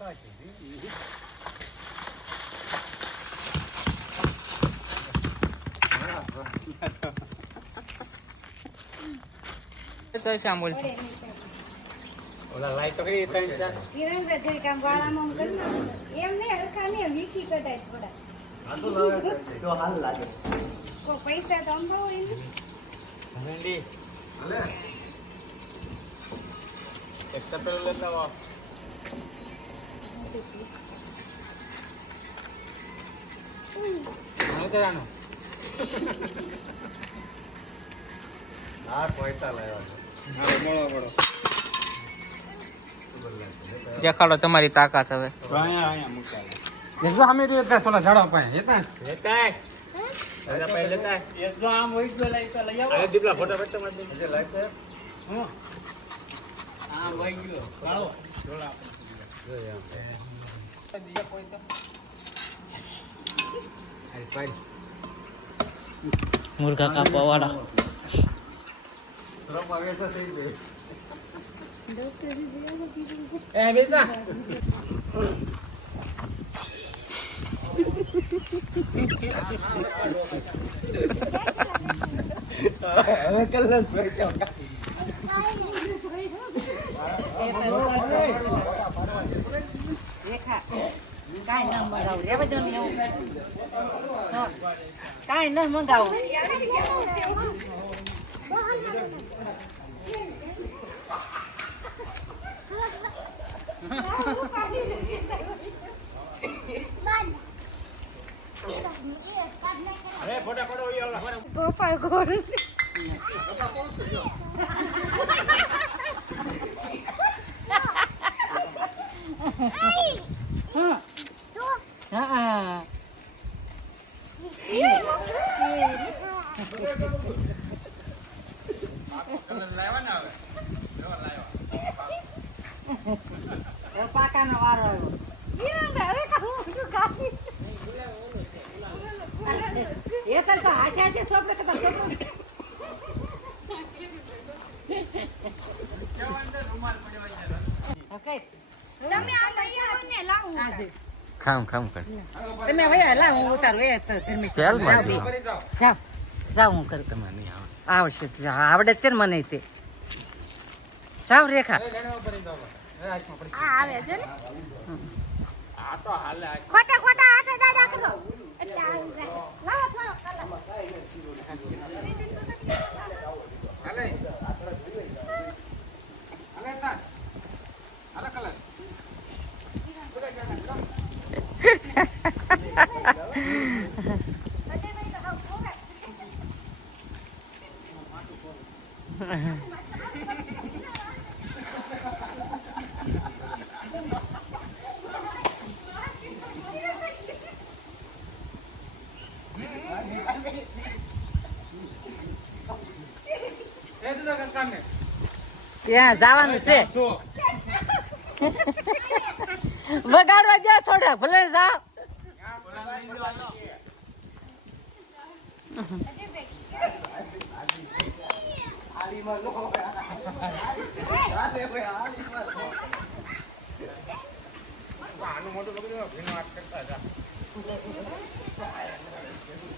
તો સાંભળ ઓલા લાઈટ તો કરી ત્રણ ચાર કિરણ જે કામ વાળામાં કરી એમ ને હરખા ને વીખી કટાય થોડા આ તો લાવે તો હાલ લાગે કો પૈસા તો અંબા હોય ને ભેંડી હાલે એક તપેલો લેતા આવો હું કરવાનો આ કોઈતા લાવ્યા હા મળો પડો દેખાડો તમારી તાકાત હવે તો અહીંયા મૂકાય દેખજો અમે રે તા સોલા ઝાડો પાય હેતા લેતા અરે પૈ લેતા એક જો આમ હોય તો લઈ તો લઈ આવો અરે દીપલા ફોટો ફોટો માર દે જે લાઈટ હું આ વઈ ગયો કાળો જોડા જો યાર દીયા કોઈ તો અરે પાઈ મુર્ગા કાપવા વાળા રમ આવે છે સહી બે એ બેસા હવે કલર સોય કે રેખા કાઈ ન મંગાવ રે બધું એવું કાઈ ન મંગાવ અરે ફોટા પડો ગોપાલ ગોરસ હા પાકાનો વારો આવ્યો એ તો હાથે હાથે સોપડે કરતા સોપડે ઓકે તમે આ લઈ આવો ને લાવું ખામ ખામ કર તમે ભૈયા લાવ હું ઉતારું એ તો ધર્મેશ ચાલ માં જાવ જાવ હું કરું તમારે નહીં આવે આવડશે આવડે તે મને તે જાવ રેખા આ આવે છે ને આ તો હાલે ખોટા ખોટા હાથે દા રાખો એટલે આવી જાય લાવો થોડો હાલે હાલે તા હાલે કલર ત્યાં જવાનું છે વગાડવા જા થોડા ભલે જાવ આનું મોટું પકડ્યું ભીનો હાથ કરતા જા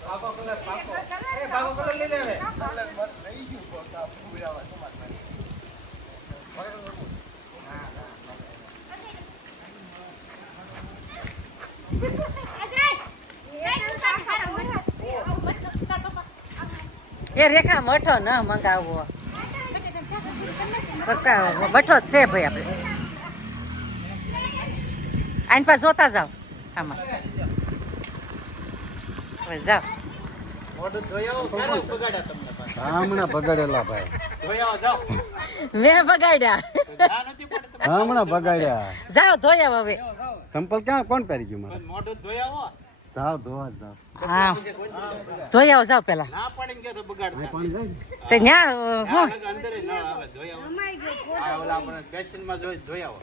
પાકો કલર પાકો એ પાકો કલર લઈ લેવે કલર લઈ ગયું પોતા પૂરાવા સમાજ માં એ રેખા મઠો ન મંગાવવો મઠો જ છે ભાઈ આપણે આની પાસે જોતા જાવ આમાં હવે જાવ મોઢું ધોયાવો ક્યારે બગાડ્યા તમને પાછા હમણાં બગાડેલા ભાઈ ધોયાવો જાઓ મેં બગાડ્યા ના નથી પડે તમે હમણાં બગાડ્યા જાવ ધોયા હવે સંપલ ક્યાં કોણ પહેરી ગયું મારે મોઢું ધોયાવો જાવ ધોવા જાવ હા ધોયા જાવ પેલા ના પડીને કે તો બગાડતા પાણી જાય તે ન્યા હું અંદર ન આવે ધોયાવો આ ઓલા આપણે બેચનમાં જોઈ ધોયાવો